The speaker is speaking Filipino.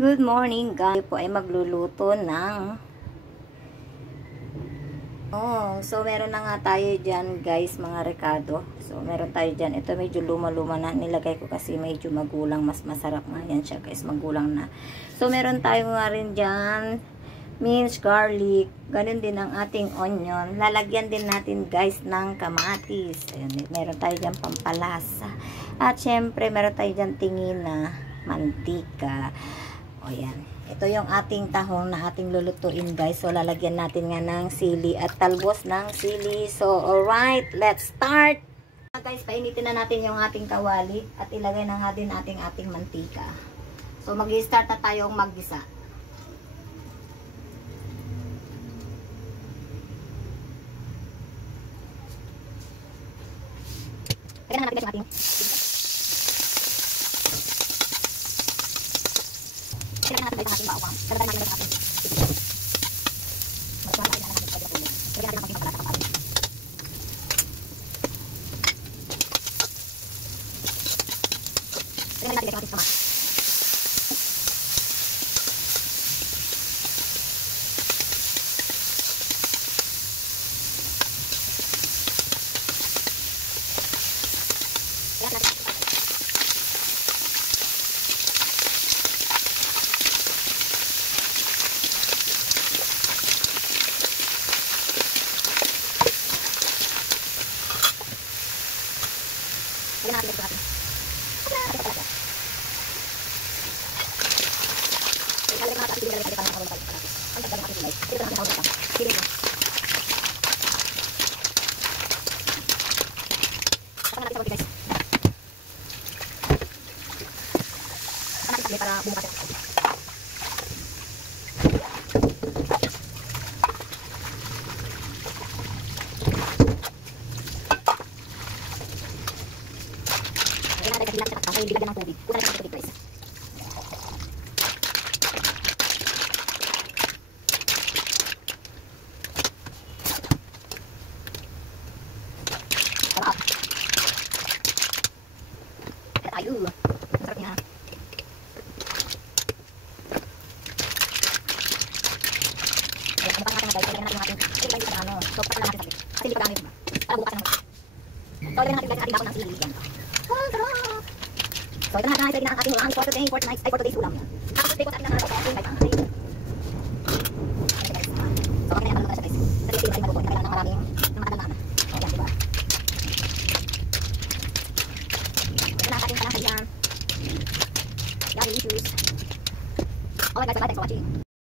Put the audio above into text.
Good morning guys. Po ay magluluto ng so meron na nga tayo dyan guys, mga rekado. So meron tayo dyan. Ito medyo luma-luma na. Nilagay ko kasi medyo magulang. Mas masarap nga yan siya guys, magulang na. So meron tayo nga rin dyan minced garlic. Ganun din ang ating onion. Lalagyan din natin guys ng kamatis. Ayan, meron tayo dyan pampalasa. At syempre meron tayo dyan tingin na mantika. O yan. Ito yung ating tahong na ating lulutuin guys. So lalagyan natin nga ng sili at talbos ng sili. So alright, let's start. Guys, painitin na natin yung ating kawali at ilagay na nga din natin ating mantika. So mag-i-start na tayong maggisa. Lagyan na natin guys yung ating kailangan natin balikan natin bawang. Kailangan natin balikan natin. Kailangan natin natin pagkakatuloy. Kailangan natin pagkakatuloy sa kapatid. Kailangan natin balikan natin sa para bukas ito. Lagyan natin kabilang sa takang, hindi lagyan ng tubig. Una natin tubig guys. Sarap. Kaya tayo. Masarap niya. So, patalan natin saglit. Kasi hindi pa gamit ba? Para bukas na naman. So, lagyan natin guys ang ating bakon ng sili. Yan. So, ito na natin ang ating ulang for today, for today's ulam. Tapos, take ko sa ating naman. So, pag na yan maluto na siya guys. Kasi hindi natin maluto. Kailangan ng maraming matagal na. So, yan, diba? Ito na ating panahon yan. Yan, issues. Alright guys, thanks for watching.